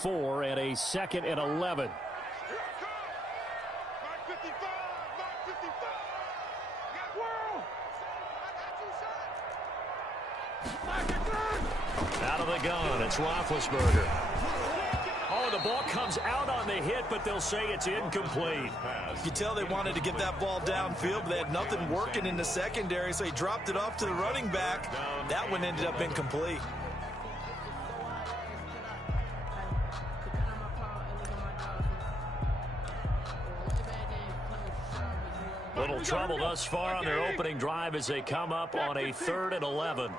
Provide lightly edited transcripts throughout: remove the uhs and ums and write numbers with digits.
4 and a 2nd and 11. Out of the gun, it's Roethlisberger. Oh, the ball comes out on the hit, but they'll say it's incomplete. You can tell they wanted to get that ball downfield, but they had nothing working in the secondary, so he dropped it off to the running back. That one ended up incomplete. Little trouble thus far on their opening drive as they come up on a 3rd and 11.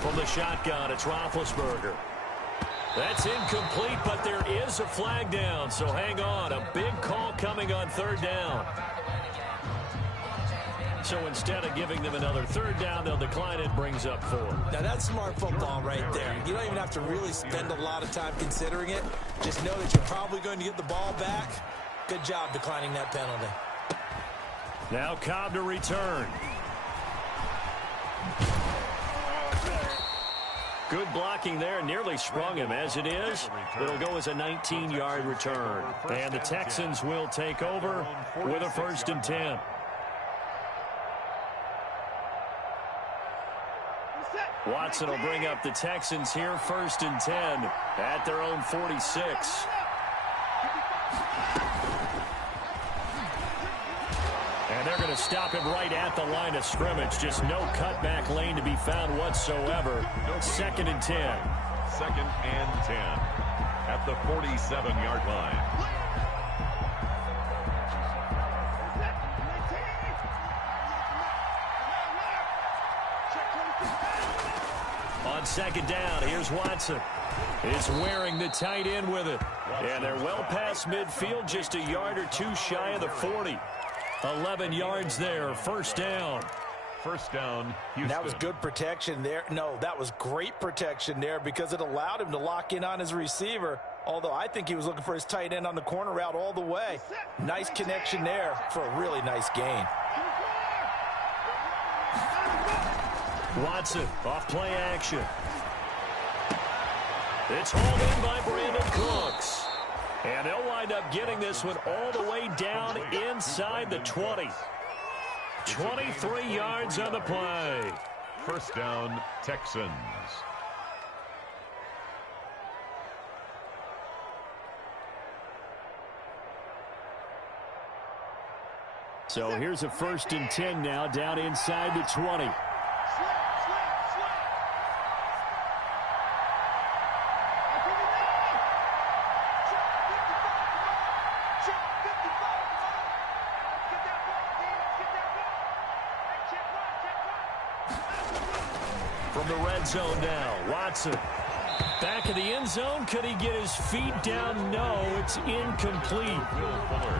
From the shotgun, it's Roethlisberger. That's incomplete, but there is a flag down, so hang on. A big call coming on 3rd down. So instead of giving them another 3rd down, they'll decline it, brings up 4. Now that's smart football right there. You don't even have to really spend a lot of time considering it. Just know that you're probably going to get the ball back. Good job declining that penalty. Now Cobb to return. Good blocking there, nearly sprung him. As it is, it'll go as a 19-yard return. And the Texans will take over with a 1st and 10. Watson will bring up the Texans here, 1st and 10 at their own 46. And they're going to stop him right at the line of scrimmage. Just no cutback lane to be found whatsoever. 2nd and 10. 2nd and 10 at the 47-yard line. On 2nd down, here's Watson. It's wearing the tight end with it. And they're well past midfield, just a yard or two shy of the 40. 11 yards there, 1st down. 1st down, Houston. That was good protection there. No, that was great protection there because it allowed him to lock in on his receiver. Although I think he was looking for his tight end on the corner route all the way. Nice connection there for a really nice gain. Watson, off play action. It's hauled in by Brandon Cooks. And they'll wind up getting this one all the way down inside the 20. 23 yards on the play. 1st down, Texans. So here's a 1st and 10 now down inside the 20. From the red zone now, Watson. Back in the end zone, could he get his feet down? No, it's incomplete.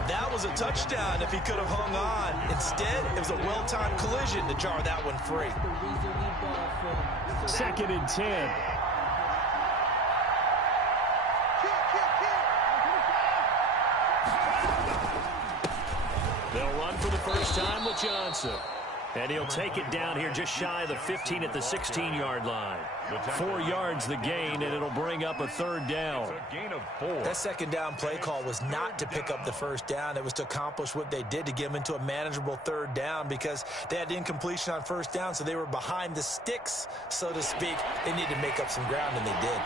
That was a touchdown if he could have hung on. Instead, it was a well-timed collision to jar that one free. 2nd and 10. They'll run for the first time with Johnson. And he'll take it down here just shy of the 15 at the 16-yard line. 4 yards the gain, and it'll bring up a 3rd down. It's a gain of 4. That 2nd down play call was not to pick up the 1st down. It was to accomplish what they did to get them into a manageable 3rd down because they had incompletion on 1st down, so they were behind the sticks, so to speak. They needed to make up some ground, and they did.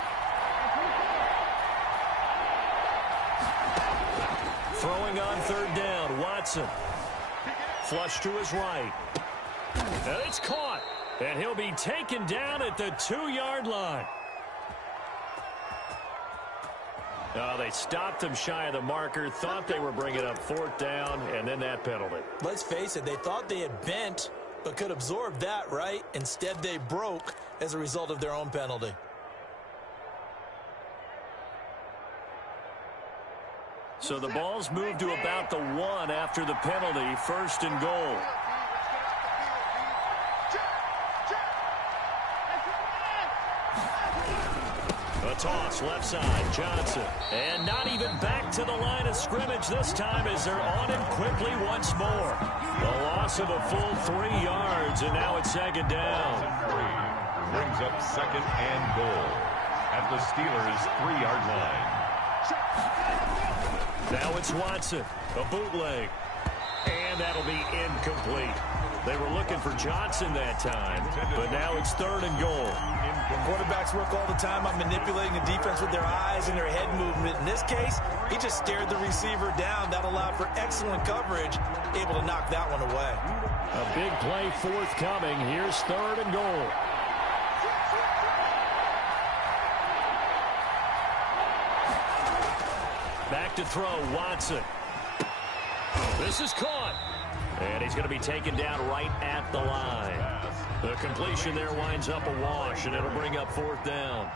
Throwing on 3rd down, Watson. Flush to his right. And it's caught. And he'll be taken down at the 2-yard line. They stopped him shy of the marker, thought they were bringing up 4th down, and then that penalty. Let's face it, they thought they had bent, but could absorb that, right? Instead, they broke as a result of their own penalty. So the ball's moved to about the 1 after the penalty, 1st and goal. A toss left side, Johnson. And not even back to the line of scrimmage this time as they're on him quickly once more. The loss of a full 3 yards, and now it's 2nd down. Brings up 2nd and goal at the Steelers' 3-yard line. Now it's Watson, a bootleg. And that'll be incomplete. They were looking for Johnson that time, but now it's 3rd and goal. Quarterbacks work all the time on manipulating the defense with their eyes and their head movement. In this case, he just stared the receiver down. That allowed for excellent coverage, able to knock that one away. A big play forthcoming. Here's 3rd and goal. Back to throw, Watson. This is caught. And he's going to be taken down right at the line. The completion there winds up a wash, and it'll bring up 4th down.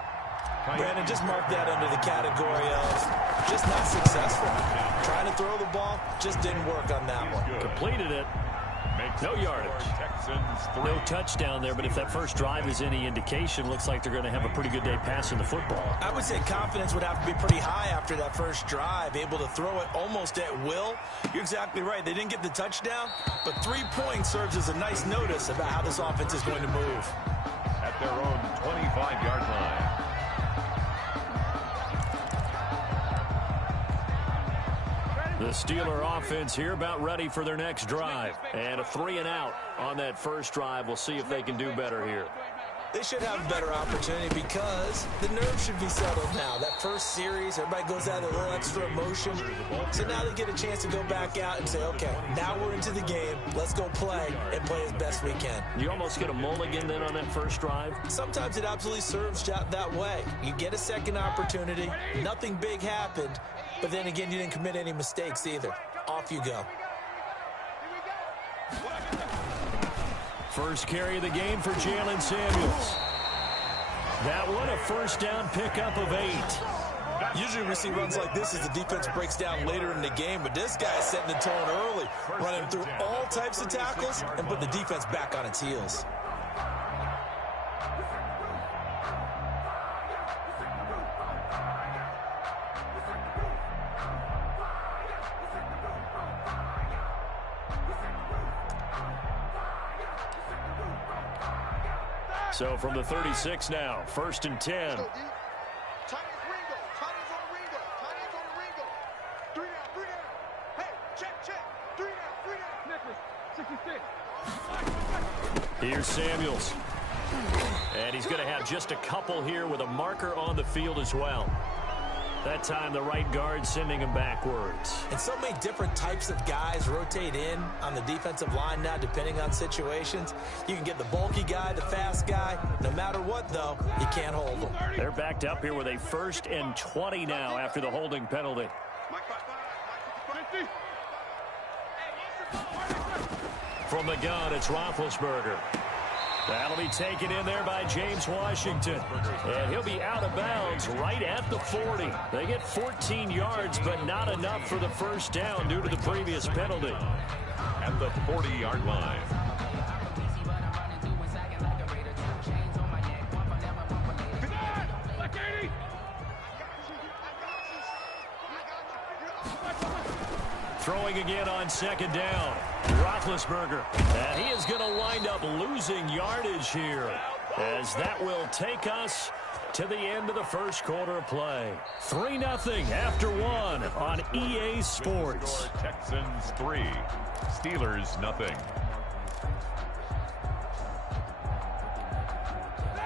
Brandon, just mark that under the category of just not successful. Trying to throw the ball, just didn't work on that one. Completed it. No yardage. No touchdown there, but if that first drive is any indication, looks like they're going to have a pretty good day passing the football. I would say confidence would have to be pretty high after that first drive, able to throw it almost at will. You're exactly right. They didn't get the touchdown, but 3 points serves as a nice notice about how this offense is going to move. At their own 25-yard line. The Steeler offense here about ready for their next drive. And a 3-and-out on that first drive. We'll see if they can do better here. They should have a better opportunity because the nerves should be settled now. That first series, everybody goes out with a little extra emotion. So now they get a chance to go back out and say, okay, now we're into the game. Let's go play and play as best we can. You almost get a mulligan then on that first drive? Sometimes it absolutely serves that way. You get a second opportunity. Nothing big happened. But then again, you didn't commit any mistakes either. Off you go. First carry of the game for Jalen Samuels. That one, a first down pickup of 8. Usually we see runs like this as the defense breaks down later in the game, but this guy is setting the tone early, running through all types of tackles and put the defense back on its heels. So from the 36 now, 1st and 10. Here's Samuels. And he's going to have just a couple here with a marker on the field as well. That time, the right guard sending him backwards. And so many different types of guys rotate in on the defensive line now, depending on situations. You can get the bulky guy, the fast guy. No matter what, though, you can't hold them. They're backed up here with a 1st and 20 now after the holding penalty. From the gun, it's Roethlisberger. That'll be taken in there by James Washington. And he'll be out of bounds right at the 40. They get 14 yards, but not enough for the first down due to the previous penalty. At the 40-yard line. Throwing again on 2nd down. Roethlisberger. And he is going to wind up losing yardage here, as that will take us to the end of the first quarter of play. 3-0 after 1 on EA Sports. Texans 3, Steelers 0.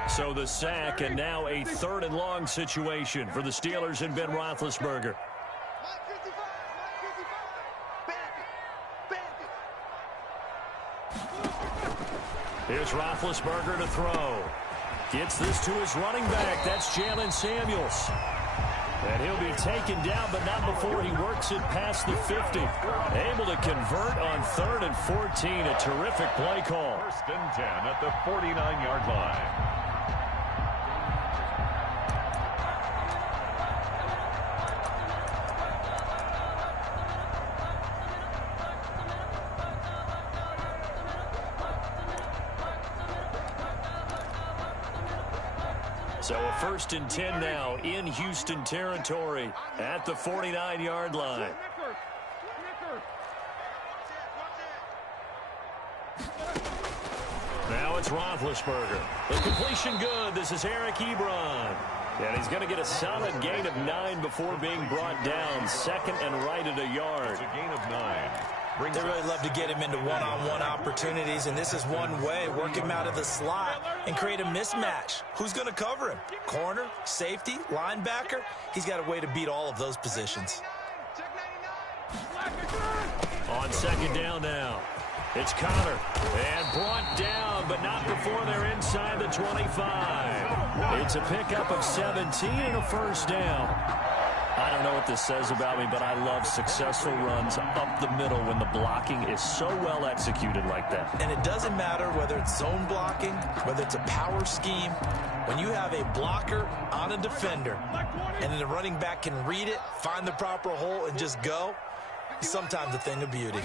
So the sack, and now a 3rd and long situation for the Steelers and Ben Roethlisberger. Here's Roethlisberger to throw. Gets this to his running back. That's Jalen Samuels. And he'll be taken down, but not before he works it past the 50. Able to convert on 3rd and 14. A terrific play call. 1st and 10 at the 49-yard line. So a 1st and 10 now in Houston territory at the 49-yard line. Now it's Roethlisberger. The completion good. This is Eric Ebron. And he's going to get a solid gain of 9 before being brought down. Second and right at a yard. It's a gain of 9. They really love to get him into one-on-one opportunities, and this is one way. Work him out of the slot and create a mismatch. Who's going to cover him? Corner, safety, linebacker? He's got a way to beat all of those positions. On second down now, it's Connor. And brought down, but not before they're inside the 25. It's a pickup of 17 and a first down. I don't know what this says about me, but I love successful runs up the middle when the blocking is so well executed like that. And it doesn't matter whether it's zone blocking, whether it's a power scheme. When you have a blocker on a defender, and then the running back can read it, find the proper hole, and just go, it's sometimes a thing of beauty.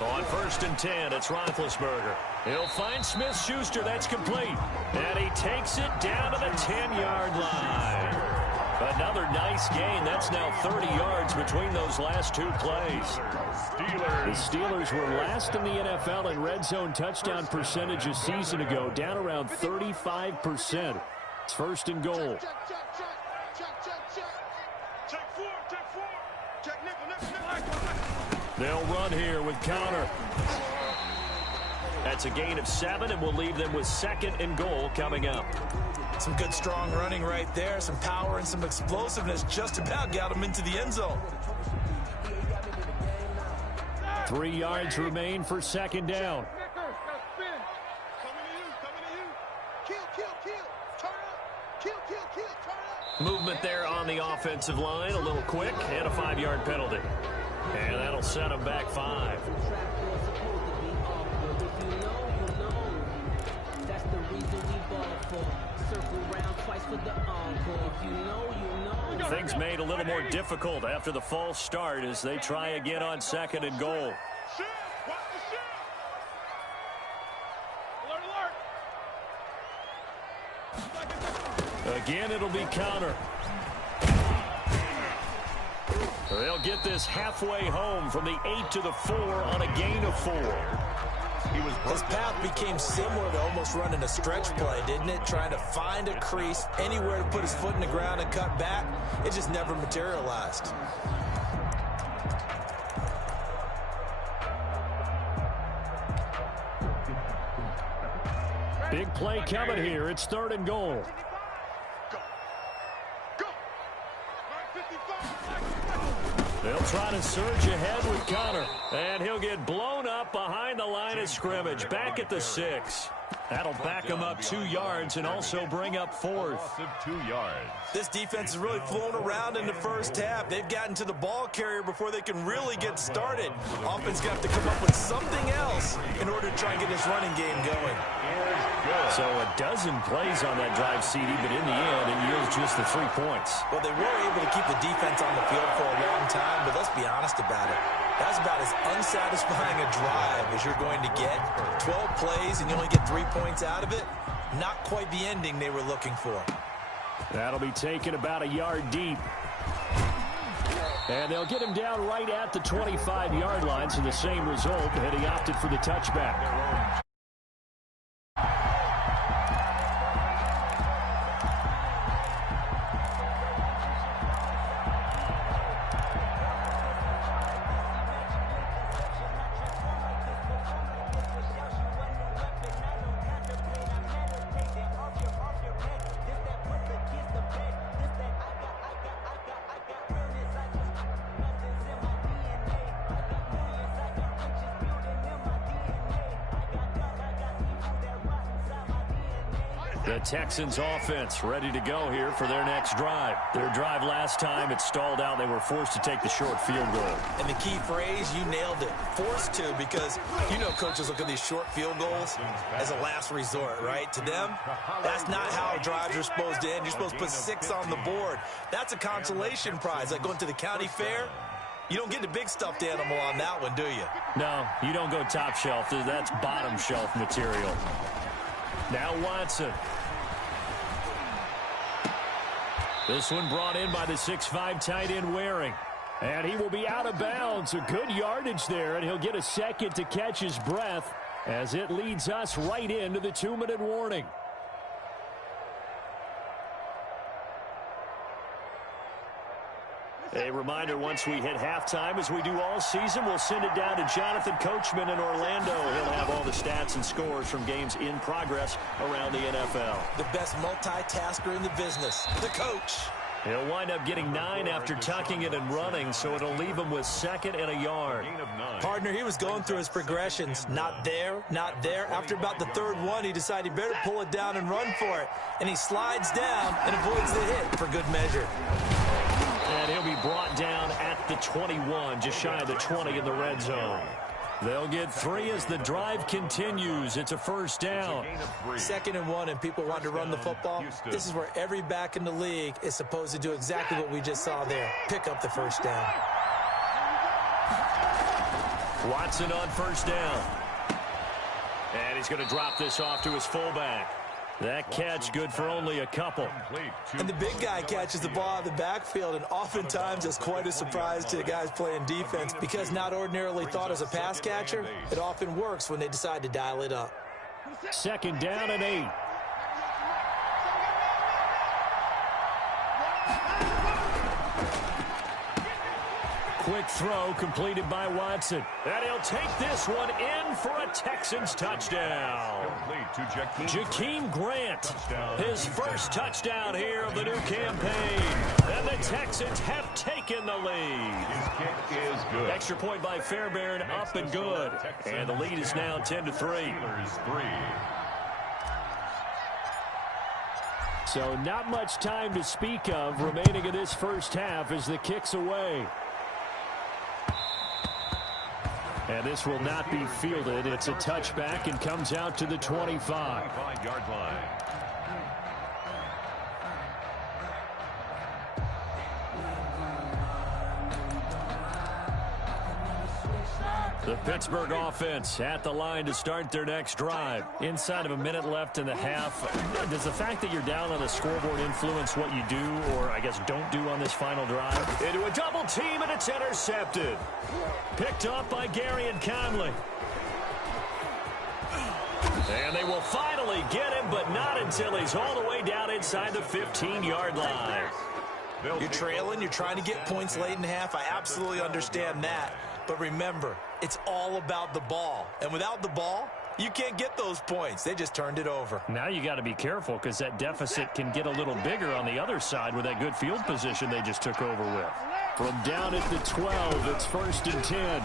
On first and 10, it's Roethlisberger. He'll find Smith-Schuster. That's complete. And he takes it down to the 10-yard line. Another nice gain. That's now 30 yards between those last two plays. The Steelers were last in the NFL in red zone touchdown percentage a season ago, down around 35%. It's first and goal. They'll run here with Connor. That's a gain of 7, and we'll leave them with second and goal coming up. Some good, strong running right there. Some power and some explosiveness just about got him into the end zone. 3 yards remain for second down. Movement there on the offensive line, a little quick, and a 5-yard penalty. And that'll set them back 5. Things made a little more difficult after the false start as they try again on second and goal. Again, it'll be Connor. They'll get this halfway home from the 8 to the 4 on a gain of 4. His path became similar to almost running a stretch play, didn't it? Trying to find a crease, anywhere to put his foot in the ground and cut back. It just never materialized. Big play coming here. It's third and goal. They'll try to surge ahead with Connor. And he'll get blown up behind the line of scrimmage. Back at the 6. That'll back him up 2 yards and also bring up 4th. 2 yards. This defense has really flown around in the first half. They've gotten to the ball carrier before they can really get started. Offense got to come up with something else in order to try and get this running game going. So a dozen plays on that drive, CD, but in the end, it yields just the 3 points. Well, they were able to keep the defense on the field for a long time, but let's be honest about it. That's about as unsatisfying a drive as you're going to get. 12 plays and you only get 3 points out of it. Not quite the ending they were looking for. That'll be taken about a yard deep. And they'll get him down right at the 25-yard line, so the same result, and he opted for the touchback. The Texans offense ready to go here for their next drive. Their drive last time, it stalled out. They were forced to take the short field goal. And the key phrase, you nailed it. Forced to, because you know coaches look at these short field goals as a last resort, right? To them, that's not how drives are supposed to end. You're supposed to put 6 on the board. That's a consolation prize, like going to the county fair. You don't get the big stuffed animal on that one, do you? No, you don't go top shelf. That's bottom shelf material. Now Watson. This one brought in by the 6'5" tight end Waring. And he will be out of bounds. A good yardage there, and he'll get a second to catch his breath as it leads us right into the 2-minute warning. A reminder, once we hit halftime, as we do all season, we'll send it down to Jonathan Coachman in Orlando. He'll have all the stats and scores from games in progress around the NFL. The best multitasker in the business, the coach. He'll wind up getting 9 after tucking it and running, so it'll leave him with 2nd and a yard. Partner, he was going through his progressions. Not there, not there. After about the 3rd one, he decided he better pull it down and run for it. And he slides down and avoids the hit for good measure. And he'll be brought down at the 21, just shy of the 20 in the red zone. They'll get 3 as the drive continues. It's a 1st down. 2nd and 1, and people want to run the football. This is where every back in the league is supposed to do exactly what we just saw there. Pick up the 1st down. Watson on 1st down. And he's going to drop this off to his fullback. That catch good for only a couple. And the big guy catches the ball out of the backfield, and oftentimes it's quite a surprise to the guys playing defense because not ordinarily thought as a pass catcher, it often works when they decide to dial it up. 2nd down and 8. Quick throw completed by Watson. And he'll take this one in for a Texans touchdown. Jakeem Grant, his first touchdown here of the new campaign. And the Texans have taken the lead. Extra point by Fairbairn, up and good. And the lead is now 10-3. So not much time to speak of remaining in this first half as the kick's away. And this will not be fielded. It's a touchback and comes out to the 25-yard line. The Pittsburgh offense at the line to start their next drive. Inside of a minute left in the half. Does the fact that you're down on the scoreboard influence what you do, or I guess don't do on this final drive? Into a double team, and it's intercepted. Picked up by Gary and Conley. And they will finally get him, but not until he's all the way down inside the 15-yard line. You're trailing, you're trying to get points late in the half. I absolutely understand that. But remember, it's all about the ball. And without the ball, you can't get those points. They just turned it over. Now you got to be careful because that deficit can get a little bigger on the other side with that good field position they just took over with. From down at the 12, it's 1st and 10.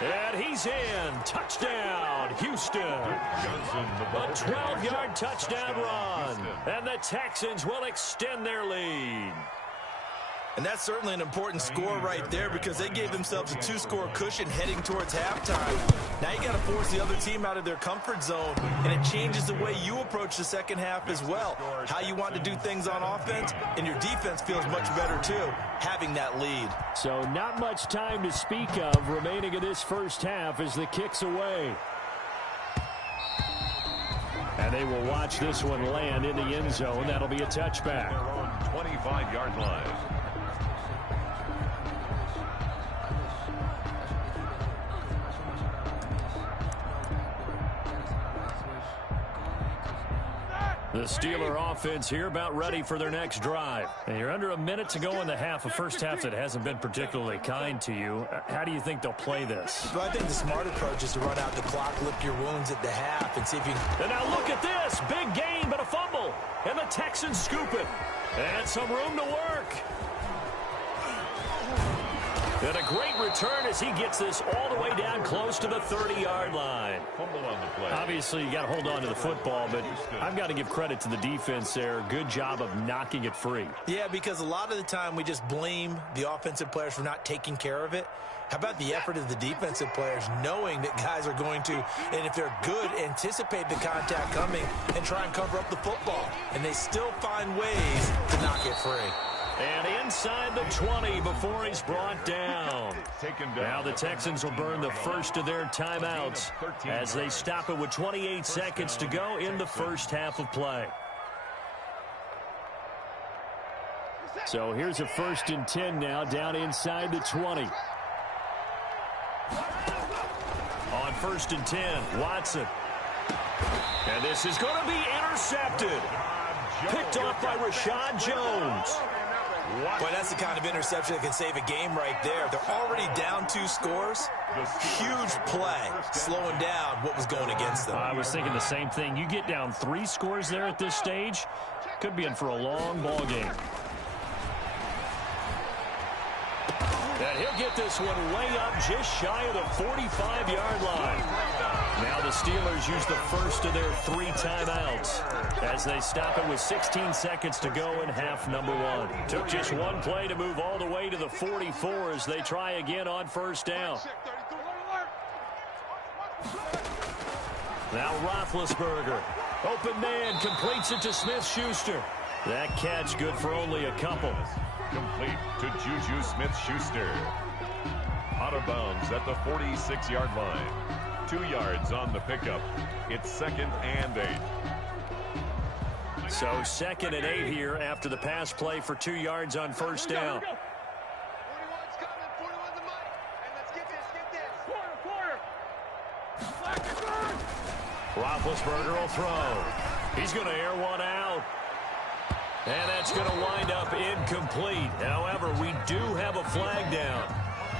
And he's in. Touchdown, Houston. A 12-yard touchdown run. And the Texans will extend their lead. And that's certainly an important score right there because they gave themselves a 2-score cushion heading towards halftime. Now you got to force the other team out of their comfort zone, and it changes the way you approach the second half as well. How you want to do things on offense, and your defense feels much better too, having that lead. So not much time to speak of remaining in this first half as the kick's away. And they will watch this one land in the end zone. That'll be a touchback. 25-yard line. The Steeler offense here about ready for their next drive. And you're under a minute to go in the half, a first half that hasn't been particularly kind to you. How do you think they'll play this? Well, I think the smart approach is to run out the clock, lick your wounds at the half, and see if you can... And now look at this. Big gain, but a fumble. And the Texans scoop it. And some room to work. And a great return as he gets this all the way down close to the 30-yard line. Obviously, you got to hold on to the football, but I've got to give credit to the defense there. Good job of knocking it free. Yeah, because a lot of the time we just blame the offensive players for not taking care of it. How about the effort of the defensive players knowing that guys are going to, and if they're good, anticipate the contact coming and try and cover up the football. And they still find ways to knock it free. And inside the 20 before he's brought down. Now the Texans will burn the first of their timeouts as they stop it with 28 seconds to go in the first half of play. So here's a 1st and 10 now down inside the 20. On 1st and 10, Watson. And this is going to be intercepted. Picked off by Rashad Jones. Boy, that's the kind of interception that can save a game right there. They're already down 2 scores. Huge play, slowing down what was going against them. I was thinking the same thing. You get down 3 scores there at this stage, could be in for a long ball game. And he'll get this one way up just shy of the 45-yard line. Now the Steelers use the first of their 3 timeouts as they stop it with 16 seconds to go in half number 1. Took just 1 play to move all the way to the 44 as they try again on first down. Now Roethlisberger. Open man, completes it to Smith-Schuster. That catch good for only a couple. Complete to Juju Smith-Schuster. Out of bounds at the 46-yard line. 2 yards on the pickup. It's 2nd and 8. So 2nd and 8 here after the pass play for 2 yards on first down. Roethlisberger will throw. He's going to air one out. And that's going to wind up incomplete. However, we do have a flag down.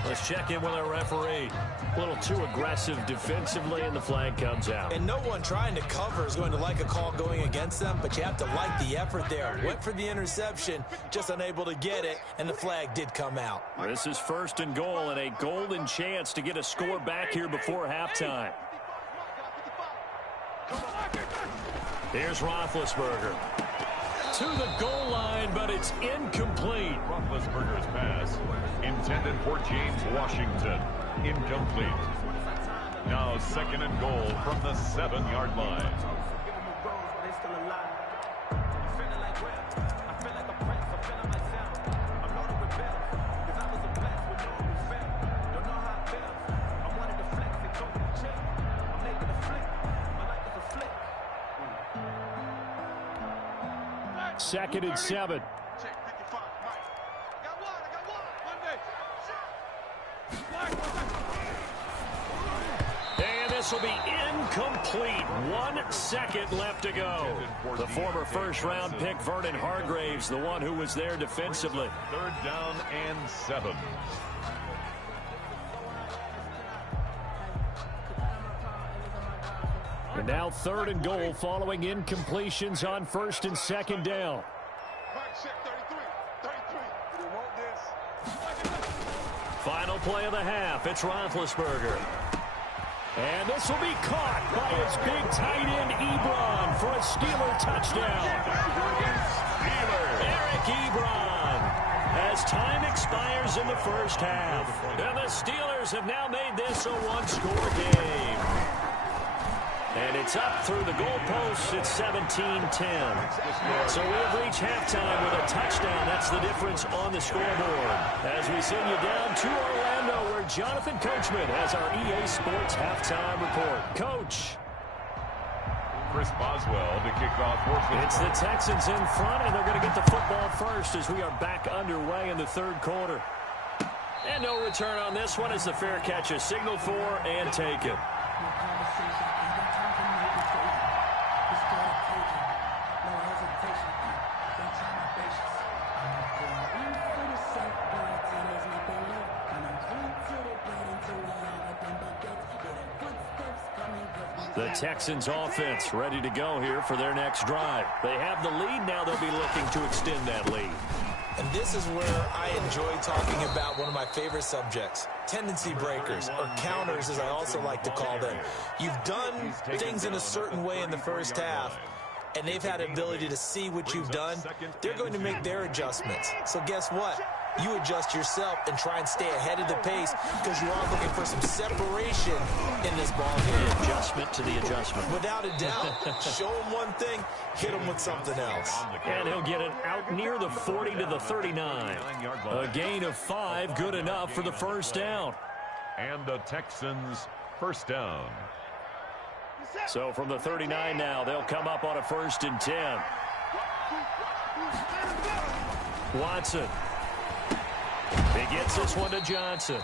Let's check in with our referee. A little too aggressive defensively, and the flag comes out. And no one trying to cover is going to like a call going against them, but you have to like the effort there. Went for the interception, just unable to get it, and the flag did come out. This is 1st and goal, and a golden chance to get a score back here before halftime. Here's Roethlisberger. To the goal line, but it's incomplete. Roethlisberger's pass intended for James Washington. Incomplete. Now 2nd and goal from the 7-yard line. Second and 7. And this will be incomplete. 1 second left to go. The former first-round pick, Vernon Hargraves, the one who was there defensively. 3rd down and 7. And now 3rd and goal following incompletions on 1st and 2nd down. Final play of the half. It's Roethlisberger. And this will be caught by his big tight end, Ebron, for a Steeler touchdown. Eric Ebron, as time expires in the first half. And the Steelers have now made this a 1-score game. And it's up through the goalposts. It's 17-10. So we have reached halftime with a touchdown. That's the difference on the scoreboard. As we send you down to Orlando, where Jonathan Coachman has our EA Sports halftime report. Coach. Chris Boswell to kick off. It's the Texans in front, and they're going to get the football first as we are back underway in the 3rd quarter. And no return on this one as the fair catch is signaled for and taken. The Texans offense ready to go here for their next drive. They have the lead. Now they'll be looking to extend that lead. And this is where I enjoy talking about one of my favorite subjects, tendency breakers, or counters as I also like to call them. You've done things in a certain way in the first half, and they've had an ability to see what you've done. They're going to make their adjustments. So guess what? You adjust yourself and try and stay ahead of the pace because you are looking for some separation in this ball game. The adjustment to the adjustment. Without a doubt. Show him one thing, hit him with something else. And he'll get it out near the 40 to the 39. A gain of 5, good enough for the first down. And the Texans first down. So from the 39 now, they'll come up on a 1st and 10. Watson. He gets this one to Johnson.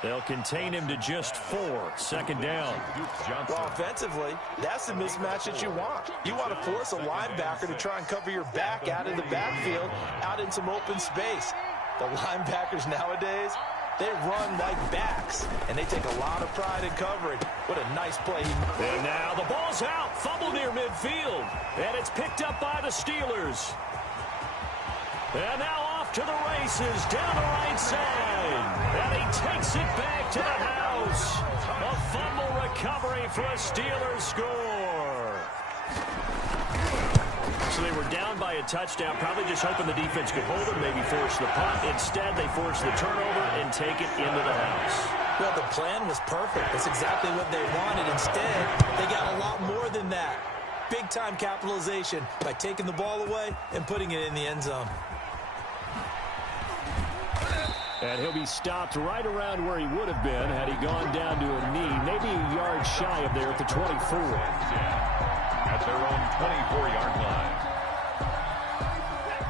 They'll contain him to just 4. Second down. Well, offensively, that's the mismatch that you want. You want to force a linebacker to try and cover your back out of the backfield, out in some open space. The linebackers nowadays, they run like backs, and they take a lot of pride in coverage. What a nice play. And now the ball's out. Fumble near midfield. And it's picked up by the Steelers. And now off to the races down the right side. And he takes it back to the house. A fumble recovery for a Steelers score. So they were down by a touchdown, probably just hoping the defense could hold them, maybe force the punt. Instead, they force the turnover and take it into the house. Well, the plan was perfect. That's exactly what they wanted. Instead, they got a lot more than that. Big-time capitalization by taking the ball away and putting it in the end zone. And he'll be stopped right around where he would have been had he gone down to a knee, maybe a yard shy of there at the 24. At their own 24-yard line.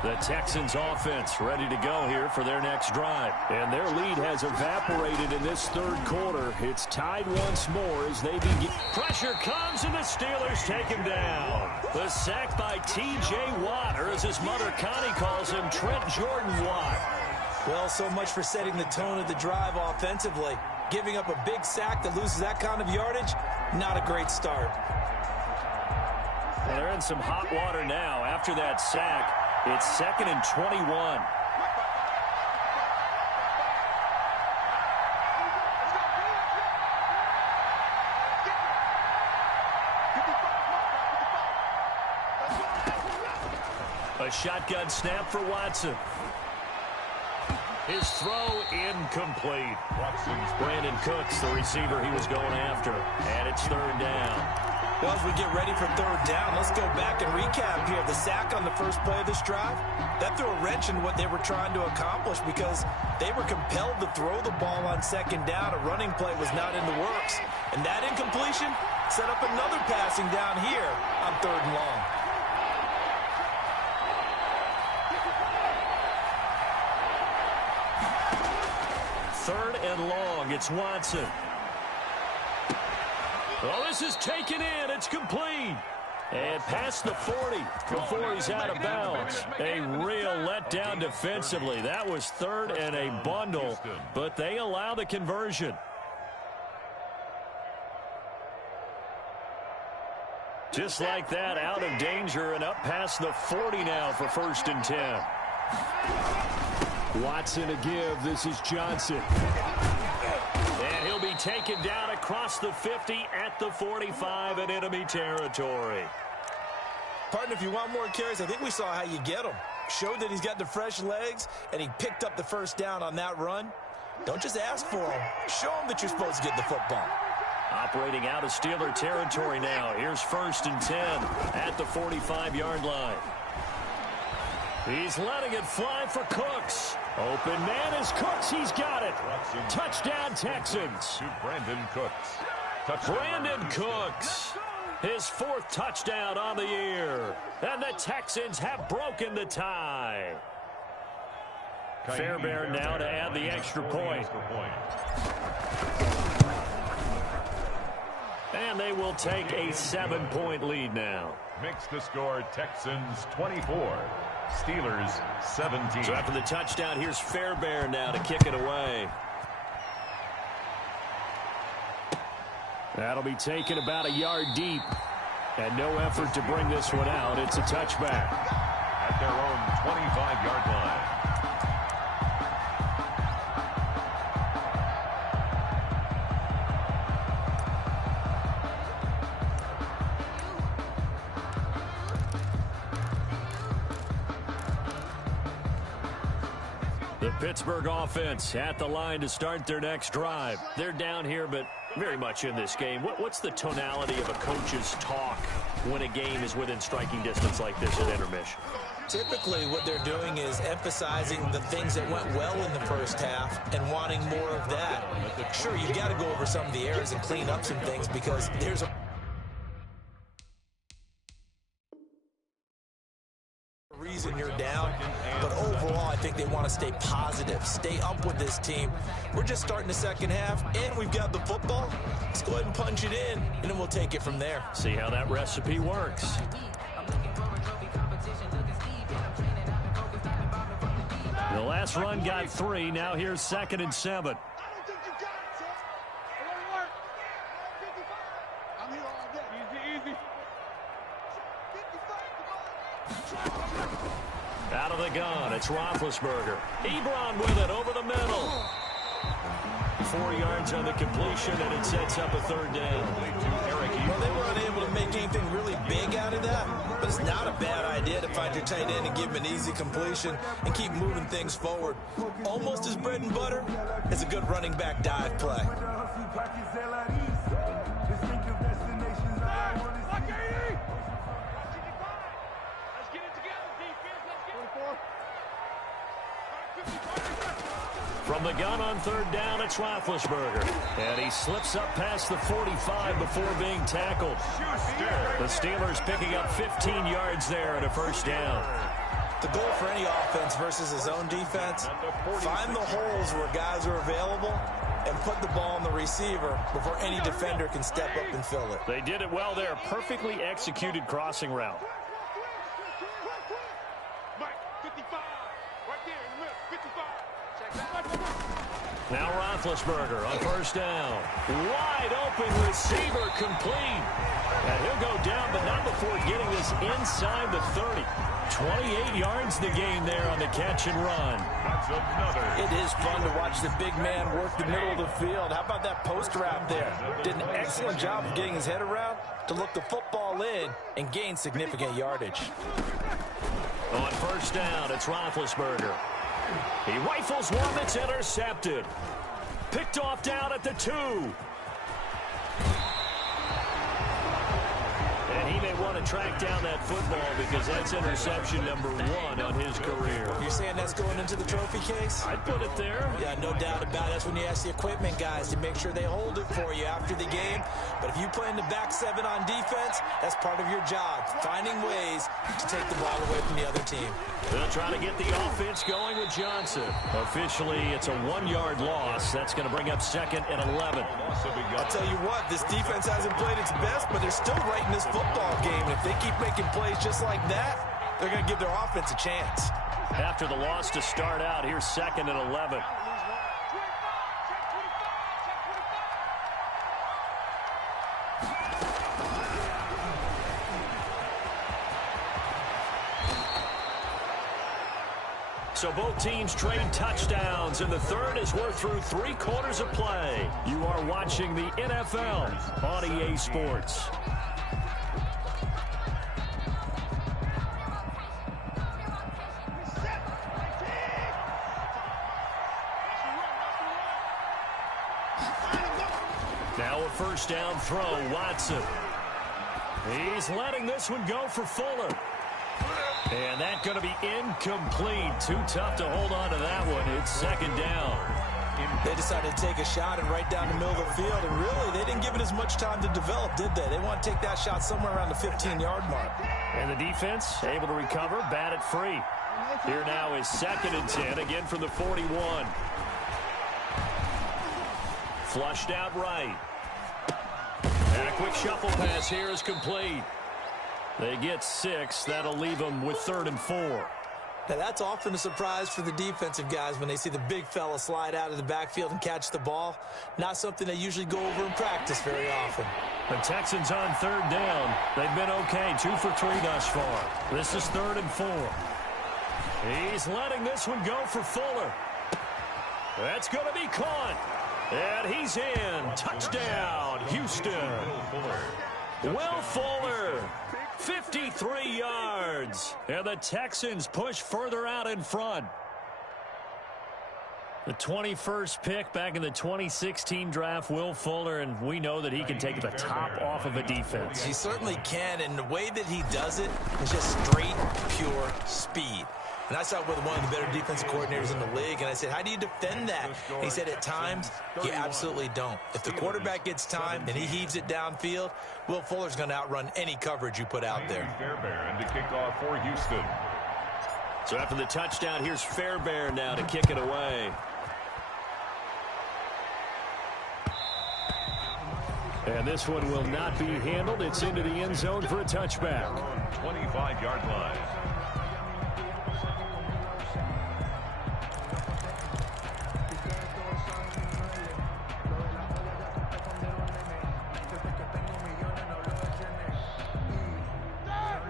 The Texans offense ready to go here for their next drive. And their lead has evaporated in this third quarter. It's tied once more as they begin. Pressure comes and the Steelers take him down. The sack by T.J. Watt, or as his mother Connie calls him, Trent Jordan Watt. Well, so much for setting the tone of the drive offensively. Giving up a big sack that loses that kind of yardage, not a great start. Well, they're in some hot water now. After that sack, it's 2nd and 21. A shotgun snap for Watson. His throw incomplete. Brandon Cooks, the receiver he was going after. And it's 3rd down. Well, as we get ready for 3rd down, let's go back and recap here. The sack on the first play of this drive, that threw a wrench in what they were trying to accomplish because they were compelled to throw the ball on 2nd down. A running play was not in the works. And that incompletion set up another passing down here on 3rd and long. Third and long. It's Watson. Well, this is taken in. It's complete. And past the 40 before he's out of bounds. A real letdown defensively. That was 3rd and a bundle, but they allow the conversion. Just like that, out of danger and up past the 40 now for 1st and 10. Watson a give. This is Johnson. And he'll be taken down across the 50 at the 45 in enemy territory. Partner, if you want more carries, I think we saw how you get them. Showed that he's got the fresh legs, and he picked up the 1st down on that run. Don't just ask for him. Show him that you're supposed to get the football. Operating out of Steeler territory now. Here's 1st and 10 at the 45-yard line. He's letting it fly for Cooks. Open man is Cooks. He's got it. Touchdown, Texans. To Brandon Cooks. Brandon Cooks. His 4th touchdown on the year. And the Texans have broken the tie. Fairbairn now to add the extra point. And they will take a 7-point lead now. Makes the score Texans 24. Steelers 17. So after the touchdown, here's Fairbairn now to kick it away. That'll be taken about a yard deep. And no effort to bring this one out. It's a touchback. At their own 25-yard line. The Pittsburgh offense at the line to start their next drive. They're down here, but very much in this game. What's the tonality of a coach's talk when a game is within striking distance like this at intermission? Typically, what they're doing is emphasizing the things that went well in the first half and wanting more of that. Sure, you've got to go over some of the errors and clean up some things because there's a reason you're down, but overall, I think they want to stay positive, stay up with this team. We're just starting the second half, and we've got the football. Let's go ahead and punch it in, and then we'll take it from there. See how that recipe works. The last run got 3. Now here's 2nd and 7. Out of the gun, it's Roethlisberger. Ebron with it over the middle. 4 yards on the completion, and it sets up a 3rd down. Well, they were unable to make anything really big out of that, but it's not a bad idea to find your tight end and give him an easy completion and keep moving things forward. Almost as bread and butter as a good running back dive play. From the gun on 3rd down, it's Roethlisberger. And he slips up past the 45 before being tackled. The Steelers picking up 15 yards there and a 1st down. The goal for any offense versus his own defense, find the holes where guys are available and put the ball on the receiver before any defender can step up and fill it. They did it well there. Perfectly executed crossing route. Now Roethlisberger on 1st down. Wide open receiver complete. And he'll go down, but not before getting this inside the 30. 28 yards the gain there on the catch and run. It is fun to watch the big man work the middle of the field. How about that post route there? Did an excellent job of getting his head around to look the football in and gain significant yardage. On 1st down, it's Roethlisberger. He rifles one that's intercepted. Picked off down at the 2. And he may want to track down that football because that's interception number 1 on his career. You're saying that's going into the trophy case? I'd put it there. Yeah, no doubt about it. That's when you ask the equipment guys to make sure they hold it for you after the game. But if you play in the back 7 on defense, that's part of your job, finding ways to take the ball away from the other team. They'll try to get the offense going with Johnson. Officially, it's a 1-yard loss. That's going to bring up 2nd and 11. I'll tell you what, this defense hasn't played its best, but they're still right in this football game. And if they keep making plays just like that, they're going to give their offense a chance. After the loss to start out, here's 2nd and 11. So both teams trade touchdowns, and the 3rd as we're through 3 quarters of play. You are watching the NFL on EA Sports. Now a 1st down throw, Watson. He's letting this one go for Fuller. And that's going to be incomplete. Too tough to hold on to that one. It's 2nd down. They decided to take a shot and right down the middle of the field. And really, they didn't give it as much time to develop, did they? They want to take that shot somewhere around the 15-yard mark. And the defense able to recover, bat it free. Here now is 2nd and 10, again from the 41. Flushed out right. And a quick shuffle pass here is complete. They get 6. That'll leave them with 3rd and 4. Now, that's often a surprise for the defensive guys when they see the big fella slide out of the backfield and catch the ball. Not something they usually go over in practice very often. The Texans on 3rd down. They've been okay, 2 for 3 thus far. This is 3rd and 4. He's letting this one go for Fuller. That's going to be caught. And he's in. Touchdown, Houston. Will Fuller. 53 yards. And the Texans push further out in front. The 21st pick back in the 2016 draft, Will Fuller, and we know that he can take the top off of a defense. He certainly can, and the way that he does it is just straight, pure speed. And I saw it with one of the better defensive coordinators in the league, and I said, how do you defend that? And he said, at times, you absolutely don't. If the quarterback gets time and he heaves it downfield, Will Fuller's going to outrun any coverage you put out there. And to kick off for Houston. So after the touchdown, here's Fairbairn now to kick it away. And this one will not be handled. It's into the end zone for a touchback. 25-yard line.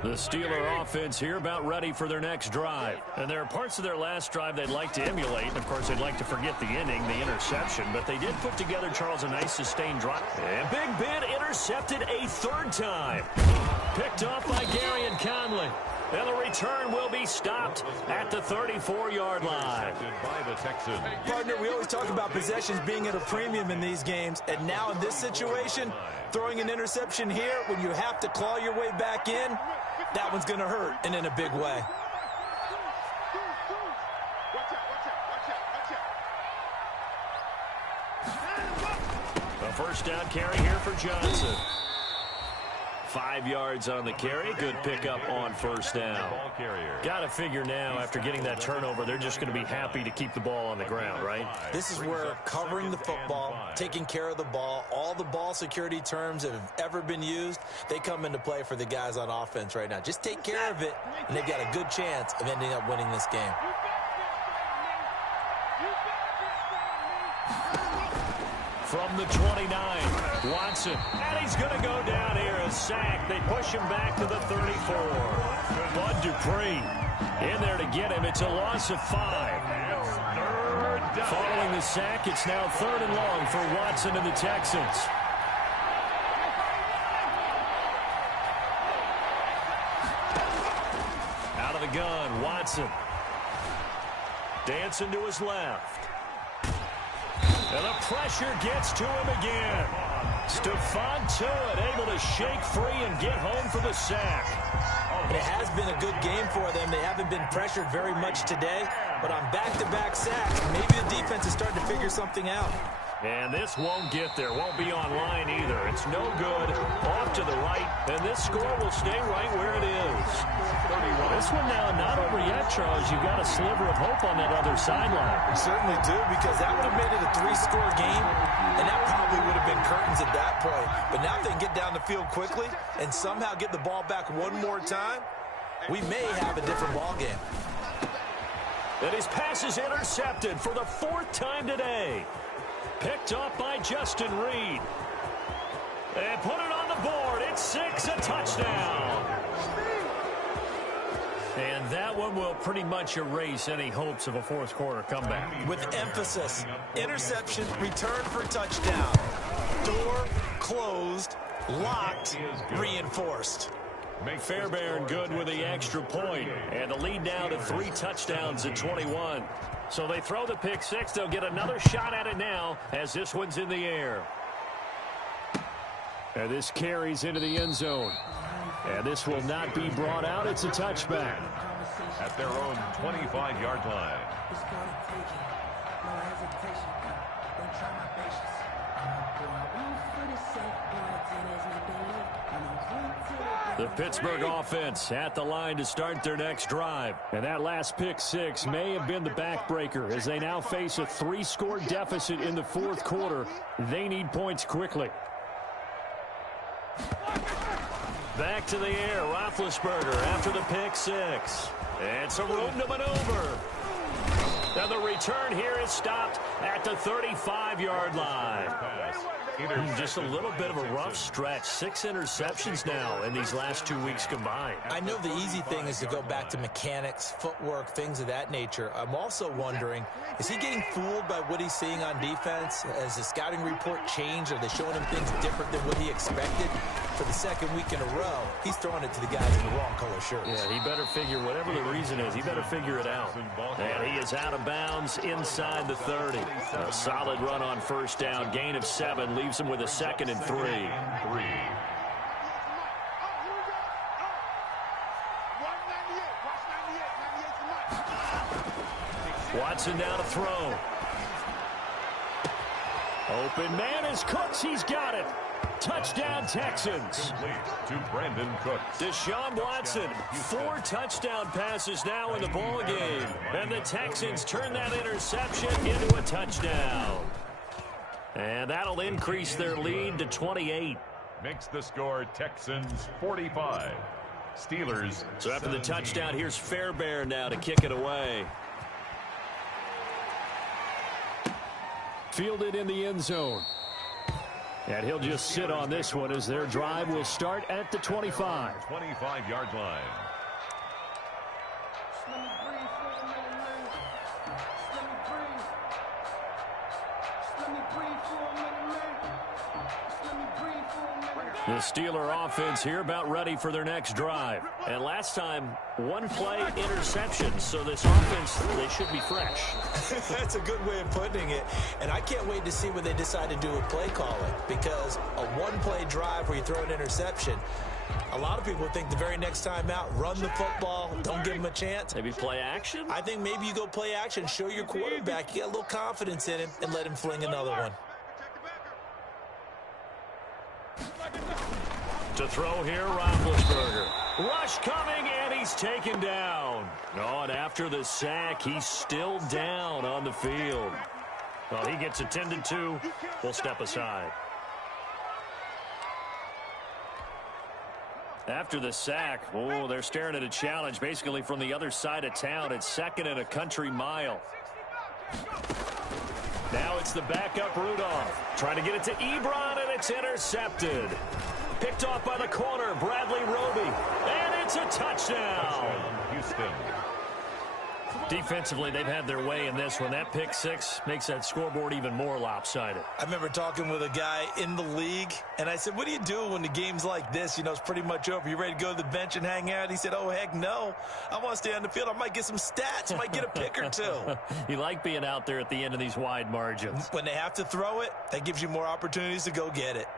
The Steeler offense here about ready for their next drive. And there are parts of their last drive they'd like to emulate. And, of course, they'd like to forget the inning, the interception. But they did put together, Charles, a nice sustained drive. And Big Ben intercepted a third time. Picked off by Gary and Conley. And the return will be stopped at the 34-yard line. By the Texans. Partner, we always talk about possessions being at a premium in these games. And now in this situation, throwing an interception here when you have to claw your way back in, that one's going to hurt, and in a big way. A first down carry here for Johnson. 5 yards on the carry. Good pickup on first down. Got to figure now, after getting that turnover, they're just going to be happy to keep the ball on the ground, right? This is where covering the football, taking care of the ball, all the ball security terms that have ever been used, they come into play for the guys on offense right now. Just take care of it, and they've got a good chance of ending up winning this game. From the 29, Watson, and he's going to go down here, a sack. They push him back to the 34. Bud Dupree in there to get him. It's a loss of 5. Following the sack, it's now 3rd and long for Watson and the Texans. Out of the gun, Watson. Dancing to his left. And the pressure gets to him again. Stephon Tuitt able to shake free and get home for the sack. It has been a good game for them. They haven't been pressured very much today, but on back-to-back sacks, maybe the defense is starting to figure something out. And this won't get there. Won't be online either. It's no good. Off to the right. And this score will stay right where it is. This one now not over yet, Charles. You've got a sliver of hope on that other sideline. You certainly do, because that would have made it a 3-score game, and that probably would have been curtains at that point. But now if they can get down the field quickly and somehow get the ball back one more time, we may have a different ball game. And his pass is intercepted for the 4th time today. Picked up by Justin Reed. And put it on the board. It's 6, a touchdown. And that one will pretty much erase any hopes of a fourth quarter comeback. With emphasis, interception, return for touchdown. Door closed, locked, reinforced. Fairbairn good with the extra point. And the lead now to 3 touchdowns at 21. So they throw the pick 6. They'll get another shot at it now as this one's in the air. And this carries into the end zone. And this will not be brought out. It's a touchback. At their own 25-yard line. The Pittsburgh offense at the line to start their next drive. And that last pick 6 may have been the backbreaker as they now face a 3-score deficit in the 4th quarter. They need points quickly. Back to the air, Roethlisberger after the pick 6. It's a room to maneuver. And the return here is stopped at the 35-yard line. Just a little bit of a rough stretch. 6 interceptions now in these last 2 weeks combined. I know the easy thing is to go back to mechanics, footwork, things of that nature. I'm also wondering, is he getting fooled by what he's seeing on defense? Has the scouting report changed? Are they showing him things different than what he expected? For the 2nd week in a row, he's throwing it to the guys in the wrong color shirts. Yeah, he better figure, whatever the reason is, he better figure it out. And he is out of bounds inside the 30. A solid run on first down. Gain of 7 leaves him with a 2nd and 3. Watson now to throw. Open man is Cooks. He's got it. Touchdown, Texans. To Brandon Cooks. Deshaun Watson, 4 touchdown passes now in the ball game. And the Texans turn that interception into a touchdown. And that'll increase their lead to 28. Makes the score Texans 45. Steelers. So after the touchdown, here's Fairbairn now to kick it away. Fielded in the end zone. And he'll just sit on this one as their drive will start at the 25. 25-yard line. The Steeler offense here about ready for their next drive. And last time, one play interception. So this offense, they should be fresh. That's a good way of putting it. And I can't wait to see what they decide to do with play calling. Because a one-play drive where you throw an interception, a lot of people think the very next time out, run the football, don't give them a chance. Maybe play action? I think maybe you go play action, show your quarterback, you got a little confidence in him, and let him fling another one. To throw here, Roethlisberger. Rush coming, and he's taken down. Oh, and after the sack, he's still down on the field. Well, he gets attended to. We'll step aside. After the sack, oh, they're staring at a challenge basically from the other side of town. It's 2nd and a country mile. Now it's the backup Rudolph. Trying to get it to Ebron, and it's intercepted. Picked off by the corner, Bradley Roby. And it's a touchdown. Houston. Defensively, they've had their way in this one. That pick 6 makes that scoreboard even more lopsided. I remember talking with a guy in the league, and I said, what do you do when the game's like this? You know, it's pretty much over. You ready to go to the bench and hang out? He said, oh, heck no. I want to stay on the field. I might get some stats. I might get a pick or two. You like being out there at the end of these wide margins. When they have to throw it, that gives you more opportunities to go get it.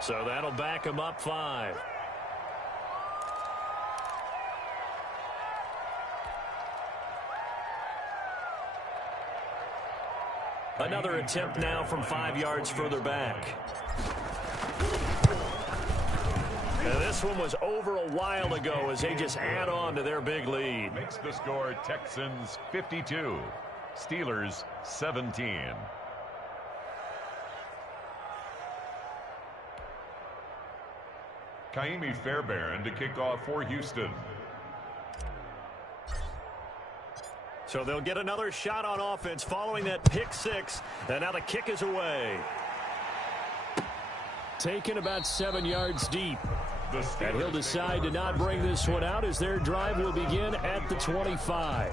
So that'll back him up 5. Another attempt now from 5 yards further back. And this one was over a while ago as they just add on to their big lead. Makes the score Texans 52. Steelers 17. Kaimi Fairbairn to kick off for Houston. So they'll get another shot on offense following that pick 6. And now the kick is away. Taken about 7 yards deep. And he'll decide to not bring this one out as their drive will begin at the 25.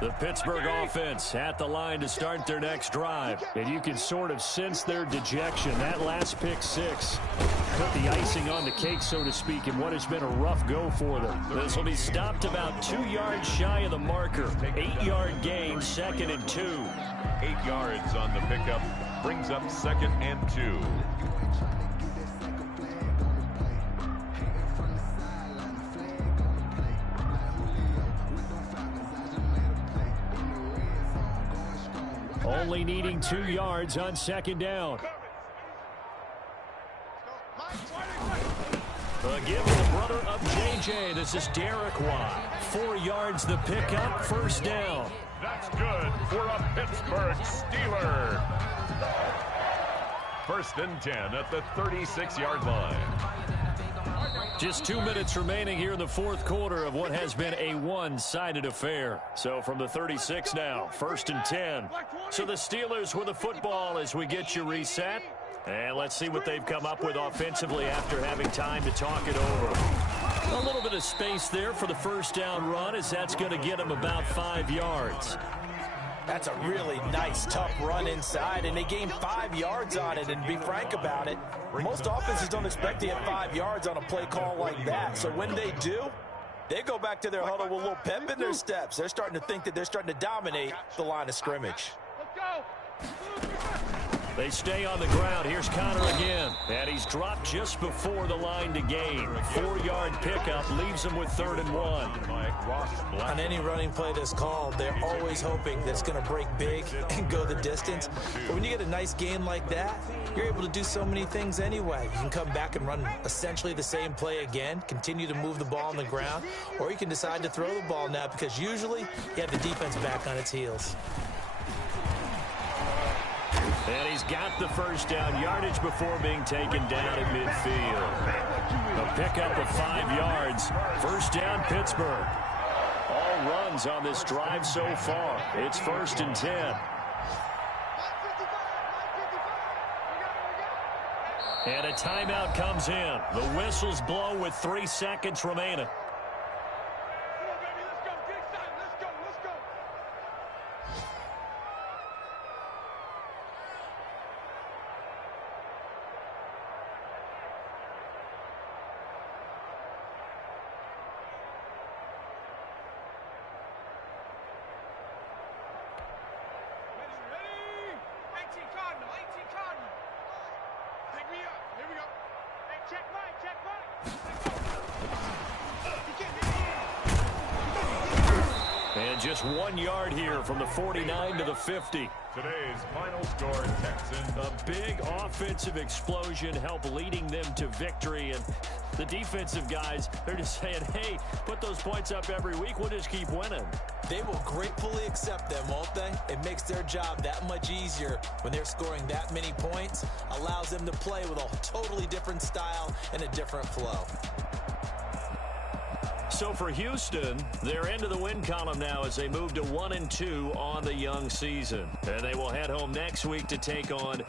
The Pittsburgh offense at the line to start their next drive. And you can sort of sense their dejection. That last pick 6 put the icing on the cake, so to speak, in what has been a rough go for them. This will be stopped about 2 yards shy of the marker. 8-yard gain, 2nd and 2. 8 yards on the pickup. Brings up 2nd and 2. Only needing 2 yards on 2nd down. Again, the brother of J.J. This is Derek Watt. 4 yards the pickup, 1st down. That's good for a Pittsburgh Steeler. 1st and 10 at the 36-yard line. Just 2 minutes remaining here in the fourth quarter of what has been a one-sided affair. So from the 36 now, 1st and 10. So the Steelers with the football as we get you reset. And let's see what they've come up with offensively after having time to talk it over. A little bit of space there for the first down run as that's going to get them about 5 yards. That's a really nice, tough run inside, and they gained 5 yards on it. And to be frank about it, most offenses don't expect to get 5 yards on a play call like that. So when they do, they go back to their huddle with a little pep in their steps. They're starting to think that they're starting to dominate the line of scrimmage. Let's go. They stay on the ground. Here's Connor again. And he's dropped just before the line to gain. 4-yard pickup leaves him with 3rd and 1. On any running play that's called, they're always hoping that it's going to break big and go the distance. But when you get a nice gain like that, you're able to do so many things anyway. You can come back and run essentially the same play again, continue to move the ball on the ground, or you can decide to throw the ball now because usually you have the defense back on its heels. And he's got the first down yardage before being taken down at midfield. A pickup of 5 yards. First down, Pittsburgh. All runs on this drive so far. It's 1st and 10. And a timeout comes in. The whistles blow with 3 seconds remaining. And just 1 yard here from the 49 to the 50. Today's final score, Texans. A big offensive explosion helped leading them to victory. And the defensive guys, they're just saying, hey, put those points up every week. We'll just keep winning. They will gratefully accept them, won't they? It makes their job that much easier when they're scoring that many points. Allows them to play with a totally different style and a different flow. So for Houston, they're into the win column now as they move to 1-2 on the young season. And they will head home next week to take on